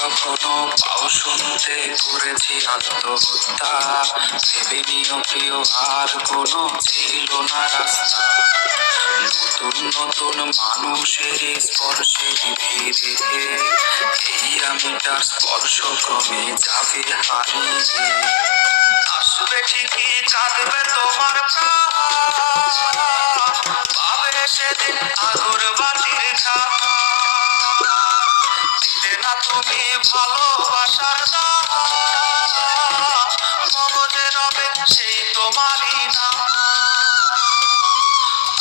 কখনো পাও শুনতে করেছি আত্মহত্যা, ভেবে নিও প্রিয় আর কোনো ছিল না রাস্তা। নতুন নতুন মানুষের স্পর্শে ধীরে এই আমিটার স্পর্শ ক্রমে যাবে হারিয়ে। আসবে ঠিকই কাঁদবে তোমার প্রাণ, পাবে সেদিন আগুর বাতির ঘাম। দিলে না তুমি ভালোবাসার দাম, মগজে রবে সেই তোমারই নাম।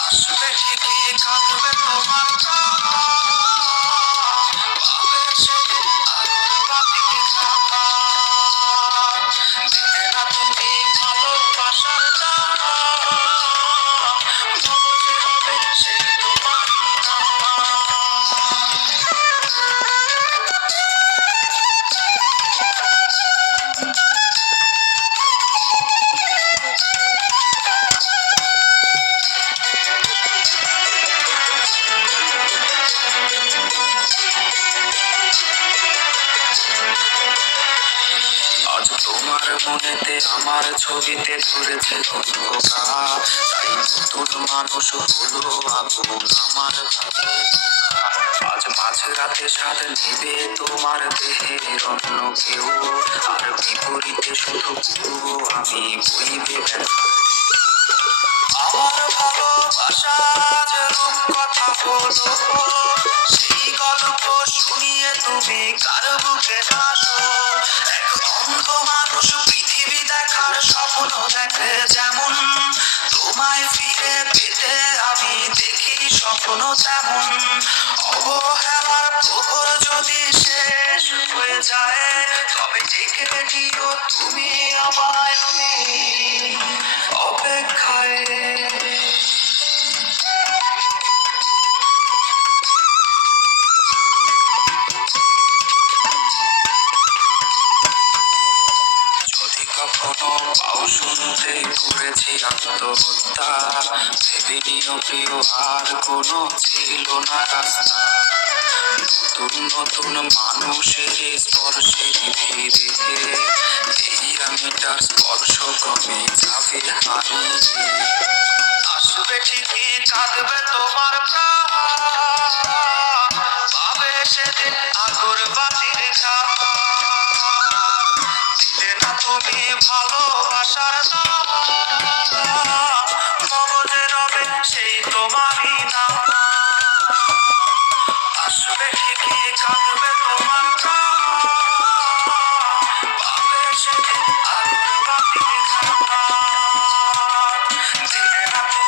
আসবে ঠিকই কাঁদবে তোমার প্রাণ, পাবে সেদিন আগুর বাতির ঘাম। দিলে না তুমি ভালোবাসার দাম, মগজে রবে সেই তোমারই নাম। আজ তোমার মনেতে আমার ছবিতে ধরেছে খোকা, তাই নতুন মানুষ হলো আপন আমার কাছে। আজ মাঝরাতে স্বাদ নেবে তোমার দেহের অন্য কেউ, আর বিপরীতে শুধু পুরো আমি বইবে ব্যথা। আমার ভালোবাসা আজ কথা হলো, সেই গল্প শুনিয়ে তুমি কার বুকে হাসো। এক অন্ধ মানুষ পৃথিবী দেখার স্বপ্ন দেখে যেমন, তোমায় ফিরে পেতে আমি দেখি স্বপ্ন তেমন। অবহেলার প্রহর যদি শেষ হয়ে যায়, তবে ডেকে দিও তুমি আমায় অপেক্ষায়। যদি কখনো পাও শুনতে করেছি আত্মহত্যা, ভেবে নিও প্রিয় আর কোনো ছিল না রাস্তা। নতুন নতুন মানুষের স্পর্শে ধীরে এই আমিটার স্পর্শ ক্রমে যাবে হারিয়ে। আসবে ঠিকই কাঁদবে তোমার প্রাণ, পাবে সেদিন আগুর বাতির ঘাম। দিলে না তুমি ভালোবাসার দাম, মগজে রবে সেই তোমারই নাম। আসবে ঠিকই কাঁদবে তোমার প্রাণ, পাবে সেদিন আগুর বাতির ঘাম। দিলে